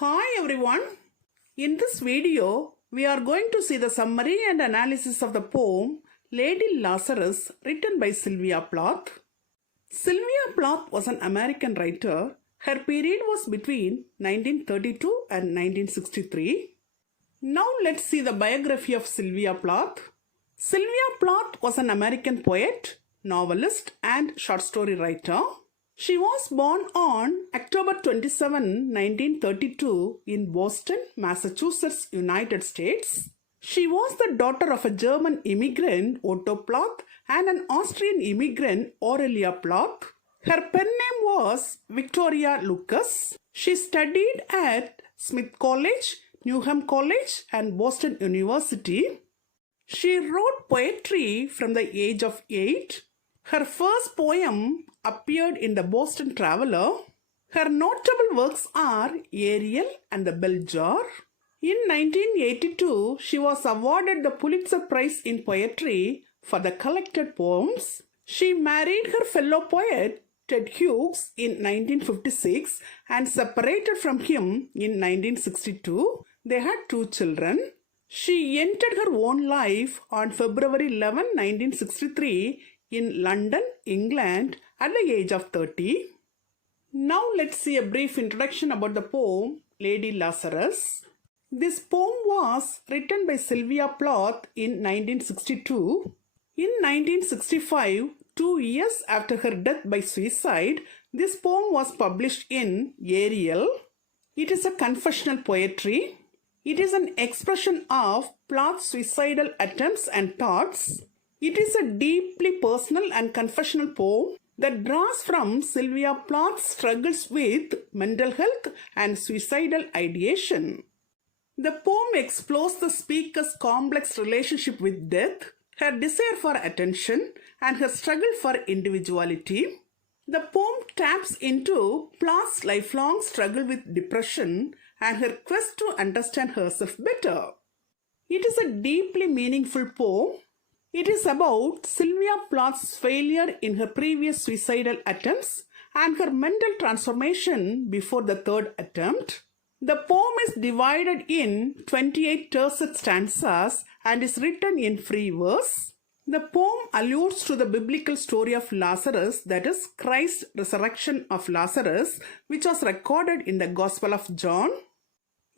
Hi everyone. In this video, we are going to see the summary and analysis of the poem Lady Lazarus written by Sylvia Plath. Sylvia Plath was an American writer. Her period was between 1932 and 1963. Now let's see the biography of Sylvia Plath. Sylvia Plath was an American poet, novelist and short story writer. She was born on October 27, 1932 in Boston, Massachusetts, United States. She was the daughter of a German immigrant, Otto Plath, and an Austrian immigrant, Aurelia Plath. Her pen name was Victoria Lucas. She studied at Smith College, Newham College, and Boston University. She wrote poetry from the age of 8. Her first poem appeared in the Boston Traveler. Her notable works are Ariel and the Bell Jar. In 1982, she was awarded the Pulitzer Prize in Poetry for the collected poems. She married her fellow poet Ted Hughes in 1956 and separated from him in 1962. They had 2 children. She entered her own life on February 11, 1963 in London, England at the age of 30. Now let's see a brief introduction about the poem Lady Lazarus. This poem was written by Sylvia Plath in 1962. In 1965, 2 years after her death by suicide, this poem was published in Ariel. It is a confessional poetry. It is an expression of Plath's suicidal attempts and thoughts. It is a deeply personal and confessional poem that draws from Sylvia Plath's struggles with mental health and suicidal ideation. The poem explores the speaker's complex relationship with death, her desire for attention, and her struggle for individuality. The poem taps into Plath's lifelong struggle with depression and her quest to understand herself better. It is a deeply meaningful poem. It is about Sylvia Plath's failure in her previous suicidal attempts and her mental transformation before the 3rd attempt. The poem is divided in 28 tercet stanzas and is written in free verse. The poem alludes to the biblical story of Lazarus, that is, Christ's resurrection of Lazarus, which was recorded in the Gospel of John.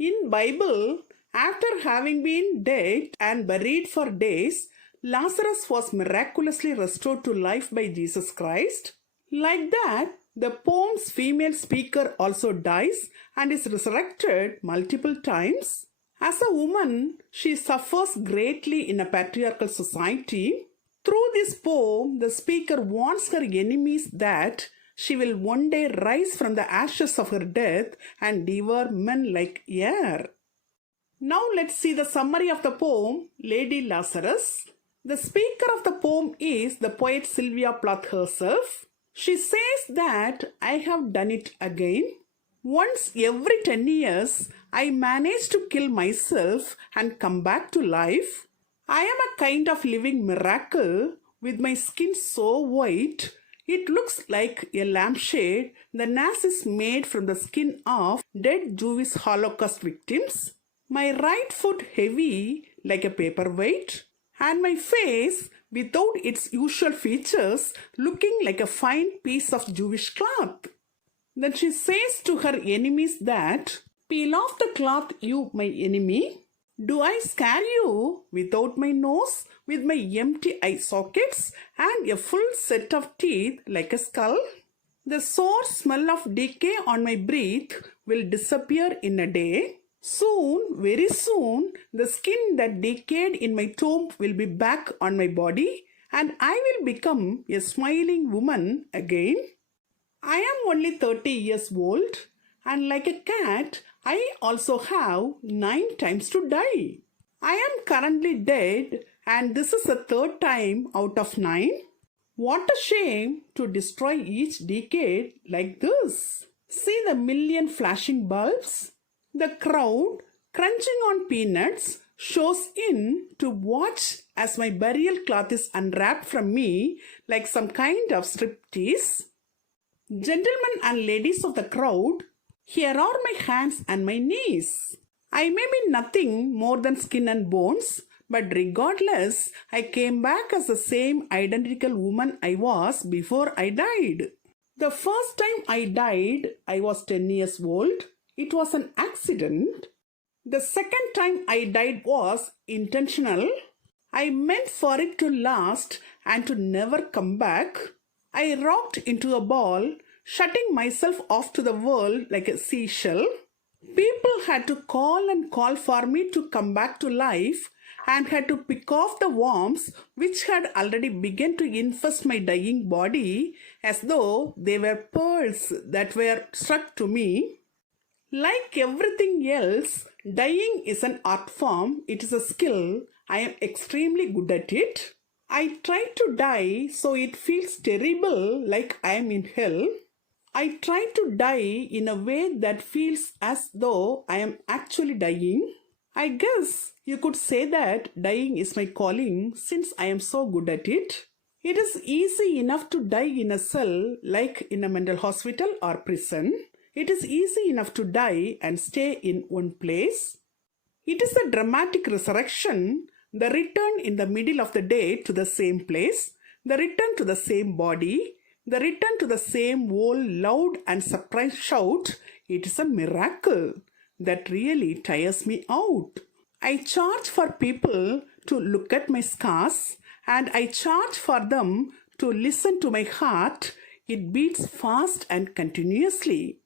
In Bible, after having been dead and buried for days, Lazarus was miraculously restored to life by Jesus Christ. Like that, the poem's female speaker also dies and is resurrected multiple times. As a woman, she suffers greatly in a patriarchal society. Through this poem, the speaker warns her enemies that she will one day rise from the ashes of her death and devour men like air. Now let's see the summary of the poem Lady Lazarus. The speaker of the poem is the poet Sylvia Plath herself. She says that I have done it again. Once every 10 years, I manage to kill myself and come back to life. I am a kind of living miracle with my skin so white, it looks like a lampshade the Nazis made from the skin of dead Jewish Holocaust victims. My right foot heavy like a paperweight, and my face without its usual features looking like a fine piece of Jewish cloth. Then she says to her enemies that, peel off the cloth, you my enemy. Do I scare you without my nose, with my empty eye sockets and a full set of teeth like a skull? The sore smell of decay on my breath will disappear in a day. Soon, very soon, the skin that decayed in my tomb will be back on my body and I will become a smiling woman again. I am only 30 years old and like a cat, I also have 9 times to die. I am currently dead and this is the 3rd time out of 9. What a shame to destroy each decade like this. See the million flashing bulbs? The crowd, crunching on peanuts, shows in to watch as my burial cloth is unwrapped from me like some kind of striptease. Gentlemen and ladies of the crowd, Here are my hands and my knees. I may be nothing more than skin and bones, but regardless, I came back as the same identical woman I was before I died. The first time I died, I was 10 years old. It was an accident. The second time I died was intentional. I meant for it to last and to never come back. I rocked into a ball, shutting myself off to the world like a seashell. People had to call and call for me to come back to life and had to pick off the worms which had already begun to infest my dying body as though they were pearls that were struck to me. Like everything else, dying is an art form, it is a skill. I am extremely good at it. I try to die so it feels terrible like I am in hell. I try to die in a way that feels as though I am actually dying. I guess you could say that dying is my calling since I am so good at it. It is easy enough to die in a cell like in a mental hospital or prison. It is easy enough to die and stay in one place. It is a dramatic resurrection, the return in the middle of the day to the same place, the return to the same body, the return to the same old loud and surprised shout. It is a miracle that really tires me out. I charge for people to look at my scars, and I charge for them to listen to my heart. It beats fast and continuously.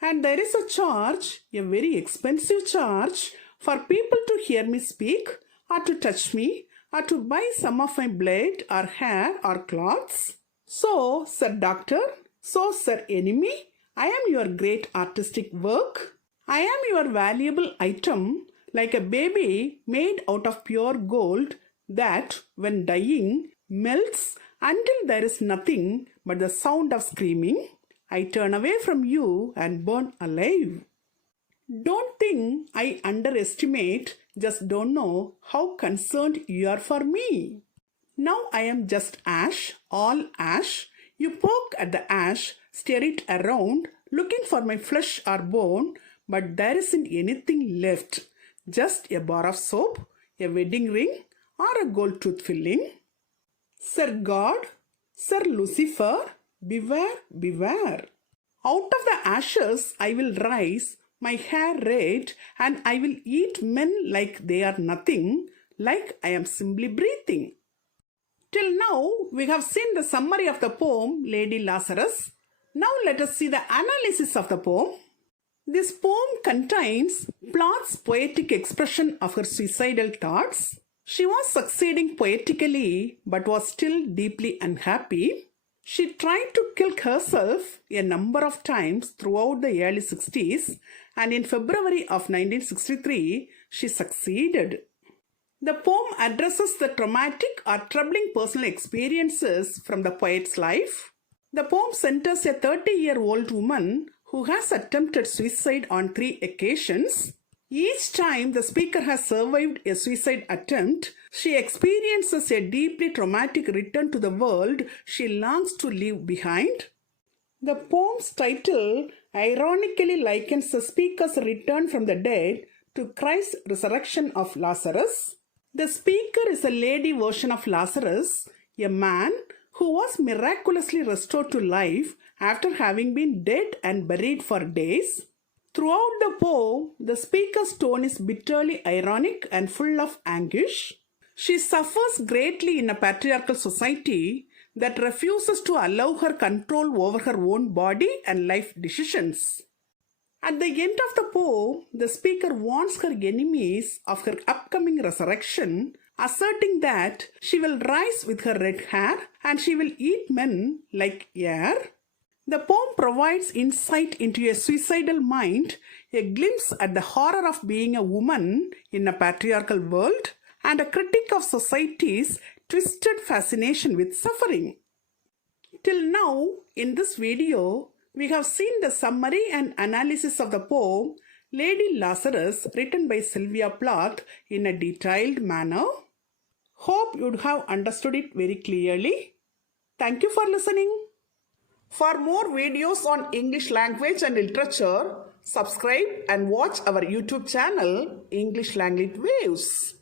And there is a charge, a very expensive charge, for people to hear me speak, or to touch me, or to buy some of my blood or hair or clothes. So, Sir Doctor, so Sir Enemy, I am your great artistic work. I am your valuable item, like a baby made out of pure gold that, when dying, melts until there is nothing but the sound of screaming. I turn away from you and burn alive. Don't think I underestimate, just don't know how concerned you are for me. Now I am just ash, all ash. You poke at the ash, stare it around, looking for my flesh or bone, but there isn't anything left. Just a bar of soap, a wedding ring, or a gold tooth filling. Sir God, Sir Lucifer, beware, beware. Out of the ashes I will rise, my hair red, and I will eat men like they are nothing, like I am simply breathing. Till now, we have seen the summary of the poem Lady Lazarus. Now let us see the analysis of the poem. This poem contains Plath's poetic expression of her suicidal thoughts. She was succeeding poetically but was still deeply unhappy. She tried to kill herself a number of times throughout the early 60s, and in February of 1963, she succeeded. The poem addresses the traumatic or troubling personal experiences from the poet's life. The poem centers a 30-year-old woman who has attempted suicide on 3 occasions. Each time the speaker has survived a suicide attempt, she experiences a deeply traumatic return to the world she longs to leave behind. The poem's title ironically likens the speaker's return from the dead to Christ's resurrection of Lazarus. The speaker is a lady version of Lazarus, a man who was miraculously restored to life after having been dead and buried for days. Throughout the poem, the speaker's tone is bitterly ironic and full of anguish. She suffers greatly in a patriarchal society that refuses to allow her control over her own body and life decisions. At the end of the poem, the speaker warns her enemies of her upcoming resurrection, asserting that she will rise with her red hair and she will eat men like air. The poem provides insight into a suicidal mind, a glimpse at the horror of being a woman in a patriarchal world, and a critique of society's twisted fascination with suffering. Till now, in this video, we have seen the summary and analysis of the poem Lady Lazarus, written by Sylvia Plath in a detailed manner. Hope you'd have understood it very clearly. Thank you for listening. For more videos on English language and literature, Subscribe and watch our YouTube channel, English Language Waves.